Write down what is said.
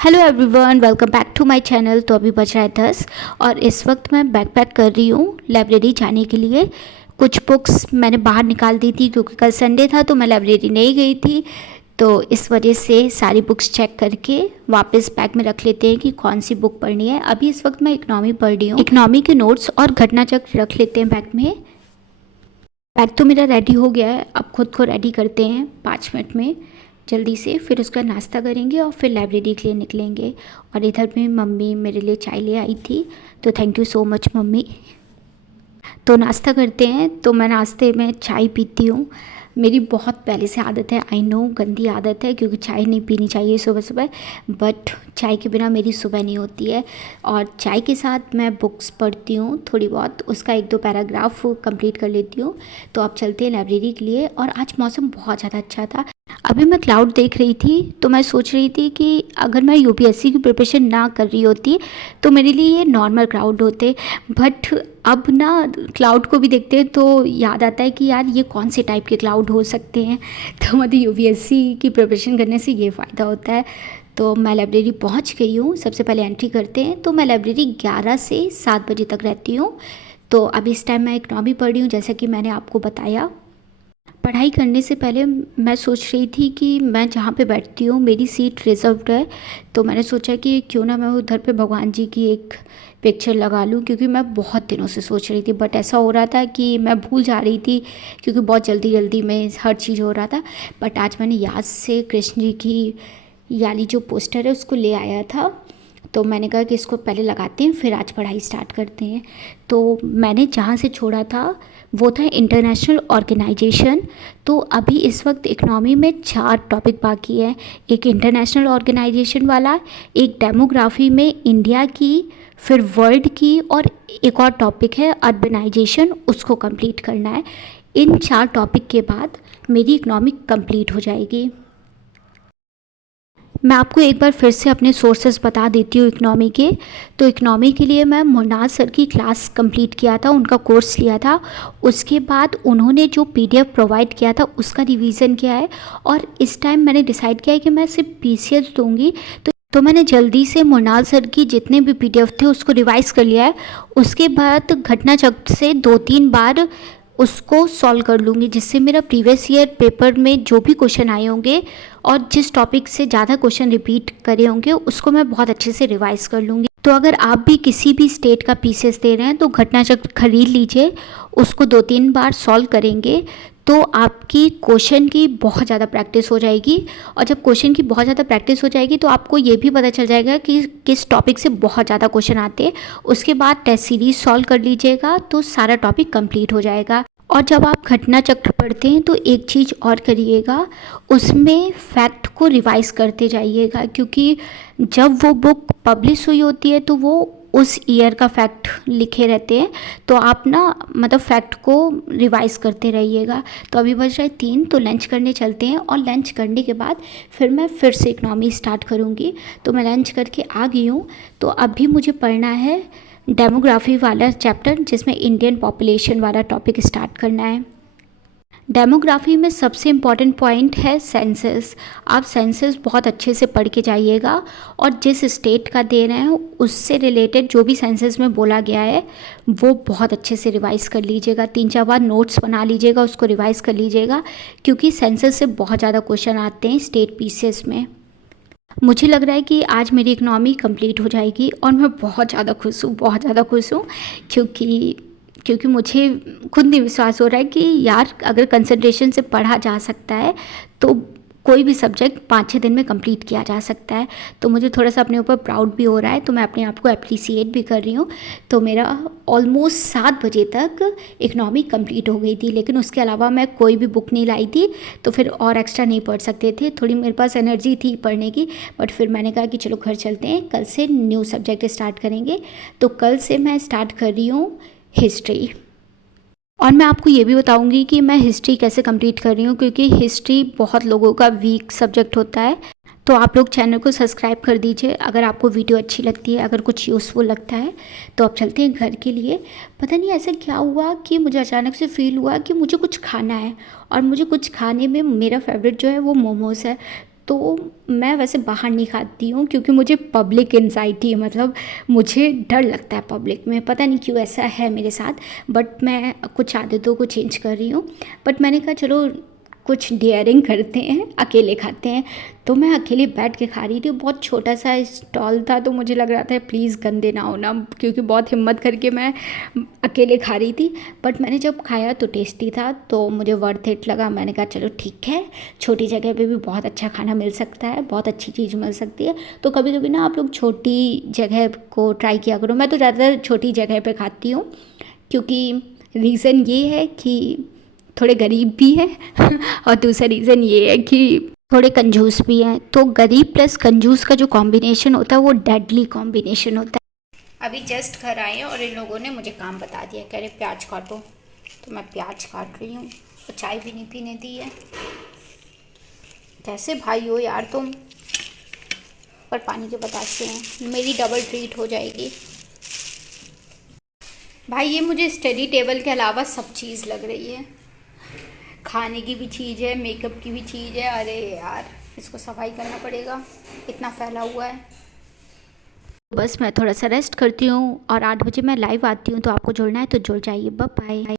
Hello everyone, welcome back to my channel. तो अभी बज रहा है 10 और इस वक्त मैं बैग पैक कर रही हूँ लाइब्रेरी जाने के लिए। कुछ बुक्स मैंने बाहर निकाल दी थी क्योंकि कल संडे था तो मैं लाइब्रेरी नहीं गई थी। तो इस वजह से सारी बुक्स चेक करके वापस बैग में रख लेते हैं कि कौन सी बुक पढ़नी है। अभी इस वक्त मैं इकनॉमी पढ़ रही हूँ। इकनॉमी के नोट्स और घटना चक्र रख लेते हैं बैग में। बैग तो मेरा रेडी हो गया है, अब खुद को रेडी करते हैं 5 मिनट में जल्दी से। फिर उसका नाश्ता करेंगे और फिर लाइब्रेरी के लिए निकलेंगे। और इधर भी मम्मी मेरे लिए चाय ले आई थी, तो thank you so much mummy. तो नाश्ता करते हैं। तो मैं नाश्ते में चाय पीती हूँ। मेरी बहुत पहले से आदत है, आई नो गंदी आदत है क्योंकि चाय नहीं पीनी चाहिए सुबह सुबह, बट चाय के बिना मेरी सुबह नहीं होती है। और चाय के साथ मैं बुक्स पढ़ती हूँ थोड़ी बहुत, उसका 1-2 पैराग्राफ कंप्लीट कर लेती हूँ। तो अब चलते हैं लाइब्रेरी के लिए। और आज मौसम बहुत ज़्यादा अच्छा था। अभी मैं क्लाउड देख रही थी तो मैं सोच रही थी कि अगर मैं यूपीएससी की प्रिपरेशन ना कर रही होती तो मेरे लिए ये नॉर्मल क्लाउड होते। बट अब ना क्लाउड को भी देखते हैं तो याद आता है कि यार ये कौन से टाइप के क्लाउड हो सकते हैं। तो मुझे यूपीएससी की प्रिपरेशन करने से ये फ़ायदा होता है। तो मैं लाइब्रेरी पहुंच गई हूँ। सबसे पहले एंट्री करते हैं। तो मैं लाइब्रेरी 11 से 7 बजे तक रहती हूँ। तो अभी इस टाइम मैं इकनॉमी पढ़ रही हूँ जैसा कि मैंने आपको बताया। पढ़ाई करने से पहले मैं सोच रही थी कि मैं जहाँ पे बैठती हूँ मेरी सीट रिजर्व्ड है। तो मैंने सोचा कि क्यों ना मैं उधर पे भगवान जी की एक पिक्चर लगा लूँ, क्योंकि मैं बहुत दिनों से सोच रही थी। बट ऐसा हो रहा था कि मैं भूल जा रही थी क्योंकि बहुत जल्दी जल्दी में हर चीज़ हो रहा था। बट आज मैंने याद से कृष्ण जी की याली जो पोस्टर है उसको ले आया था। तो मैंने कहा कि इसको पहले लगाते हैं फिर आज पढ़ाई स्टार्ट करते हैं। तो मैंने जहाँ से छोड़ा था वो था इंटरनेशनल ऑर्गेनाइजेशन। तो अभी इस वक्त इकनॉमी में 4 टॉपिक बाकी है। एक इंटरनेशनल ऑर्गेनाइजेशन वाला, एक डेमोग्राफी में इंडिया की, फिर वर्ल्ड की, और एक और टॉपिक है अर्बनाइजेशन, उसको कंप्लीट करना है। इन 4 टॉपिक के बाद मेरी इकनॉमी कंप्लीट हो जाएगी। मैं आपको एक बार फिर से अपने सोर्सेज बता देती हूँ इकनॉमी के। तो इकनॉमी के लिए मैं मुन्नाज सर की क्लास कंप्लीट किया था, उनका कोर्स लिया था। उसके बाद उन्होंने जो पीडीएफ प्रोवाइड किया था उसका रिवीजन किया है। और इस टाइम मैंने डिसाइड किया है कि मैं सिर्फ पीसीएस दूंगी। तो मैंने जल्दी से मुन्नाज सर की जितने भी पीडीएफ थे उसको रिवाइज़ कर लिया है। उसके बाद घटना चक्र से 2-3 बार उसको सॉल्व कर लूँगी, जिससे मेरा प्रीवियस ईयर पेपर में जो भी क्वेश्चन आए होंगे और जिस टॉपिक से ज़्यादा क्वेश्चन रिपीट करे होंगे उसको मैं बहुत अच्छे से रिवाइज़ कर लूँगी। तो अगर आप भी किसी भी स्टेट का पीसीएस दे रहे हैं तो घटना चक्र खरीद लीजिए, उसको 2-3 बार सॉल्व करेंगे तो आपकी क्वेश्चन की बहुत ज़्यादा प्रैक्टिस हो जाएगी। और जब क्वेश्चन की बहुत ज़्यादा प्रैक्टिस हो जाएगी तो आपको ये भी पता चल जाएगा कि किस टॉपिक से बहुत ज़्यादा क्वेश्चन आते हैं। उसके बाद टेस्ट सीरीज सॉल्व कर लीजिएगा तो सारा टॉपिक कंप्लीट हो जाएगा। और जब आप घटना चक्र पढ़ते हैं तो एक चीज़ और करिएगा, उसमें फैक्ट को रिवाइज़ करते जाइएगा, क्योंकि जब वो बुक पब्लिश हुई होती है तो वो उस ईयर का फैक्ट लिखे रहते हैं। तो आप ना मतलब फैक्ट को रिवाइज़ करते रहिएगा। तो अभी बज रहा है 3, तो लंच करने चलते हैं। और लंच करने के बाद फिर मैं फिर से इकनॉमी स्टार्ट करूँगी। तो मैं लंच करके आ गई हूँ। तो अभी मुझे पढ़ना है डेमोग्राफी वाला चैप्टर, जिसमें इंडियन पॉपुलेशन वाला टॉपिक स्टार्ट करना है। डेमोग्राफी में सबसे इम्पॉर्टेंट पॉइंट है सेंसस। आप सेंसस बहुत अच्छे से पढ़ के जाइएगा और जिस स्टेट का दे रहे हैं उससे रिलेटेड जो भी सेंसस में बोला गया है वो बहुत अच्छे से रिवाइज़ कर लीजिएगा। 3-4 बार नोट्स बना लीजिएगा, उसको रिवाइज़ कर लीजिएगा, क्योंकि सेंसस से बहुत ज़्यादा क्वेश्चन आते हैं स्टेट पीसीएस में। मुझे लग रहा है कि आज मेरी इकनॉमी कंप्लीट हो जाएगी और मैं बहुत ज़्यादा खुश हूँ, बहुत ज़्यादा खुश हूँ। क्योंकि मुझे खुद नहीं विश्वास हो रहा है कि यार अगर कंसंट्रेशन से पढ़ा जा सकता है तो कोई भी सब्जेक्ट 5-6 दिन में कंप्लीट किया जा सकता है। तो मुझे थोड़ा सा अपने ऊपर प्राउड भी हो रहा है, तो मैं अपने आप को अप्रिसिएट भी कर रही हूँ। तो मेरा ऑलमोस्ट 7 बजे तक इकनॉमी कंप्लीट हो गई थी, लेकिन उसके अलावा मैं कोई भी बुक नहीं लाई थी, तो फिर और एक्स्ट्रा नहीं पढ़ सकते थे। थोड़ी मेरे पास एनर्जी थी पढ़ने की, बट फिर मैंने कहा कि चलो घर चलते हैं, कल से न्यू सब्जेक्ट स्टार्ट करेंगे। तो कल से मैं स्टार्ट कर रही हूँ हिस्ट्री। और मैं आपको ये भी बताऊंगी कि मैं हिस्ट्री कैसे कंप्लीट कर रही हूँ, क्योंकि हिस्ट्री बहुत लोगों का वीक सब्जेक्ट होता है। तो आप लोग चैनल को सब्सक्राइब कर दीजिए अगर आपको वीडियो अच्छी लगती है, अगर कुछ यूज़फुल लगता है। तो अब चलते हैं घर के लिए। पता नहीं ऐसा क्या हुआ कि मुझे अचानक से फ़ील हुआ कि मुझे कुछ खाना है, और मुझे कुछ खाने में मेरा फेवरेट जो है वो मोमोज़ है। तो मैं वैसे बाहर नहीं खाती हूँ क्योंकि मुझे पब्लिक एंजाइटी है, मतलब मुझे डर लगता है पब्लिक में, पता नहीं क्यों ऐसा है मेरे साथ। बट मैं कुछ आदतों को चेंज कर रही हूँ। बट मैंने कहा चलो कुछ डेयरिंग करते हैं, अकेले खाते हैं। तो मैं अकेले बैठ के खा रही थी, बहुत छोटा सा स्टॉल था, तो मुझे लग रहा था प्लीज़ गंदे ना होना, क्योंकि बहुत हिम्मत करके मैं अकेले खा रही थी। बट मैंने जब खाया तो टेस्टी था, तो मुझे वर्थ इट लगा। मैंने कहा चलो ठीक है, छोटी जगह पे भी बहुत अच्छा खाना मिल सकता है, बहुत अच्छी चीज़ मिल सकती है। तो कभी कभी ना आप लोग छोटी जगह को ट्राई किया करो। मैं तो ज़्यादातर छोटी जगह पे खाती हूँ, क्योंकि रीज़न ये है कि थोड़े गरीब भी हैं और दूसरा रीज़न ये है कि थोड़े कंजूस भी हैं। तो गरीब प्लस कंजूस का जो कॉम्बिनेशन होता है वो डेडली कॉम्बिनेशन होता है। अभी जस्ट घर आए हैं और इन लोगों ने मुझे काम बता दिया, कह रहे प्याज काटो, तो मैं प्याज काट रही हूँ और चाय भी नहीं पीने दी है। कैसे भाई हो यार तुम, पर पानी के बतासे हैं, मेरी डबल ट्रीट हो जाएगी। भाई ये मुझे स्टडी टेबल के अलावा सब चीज़ लग रही है, खाने की भी चीज़ है, मेकअप की भी चीज़ है। अरे यार इसको सफाई करना पड़ेगा, इतना फैला हुआ है। बस मैं थोड़ा सा रेस्ट करती हूँ और 8 बजे मैं लाइव आती हूँ, तो आपको जुड़ना है तो जुड़ जाइए। Bye bye.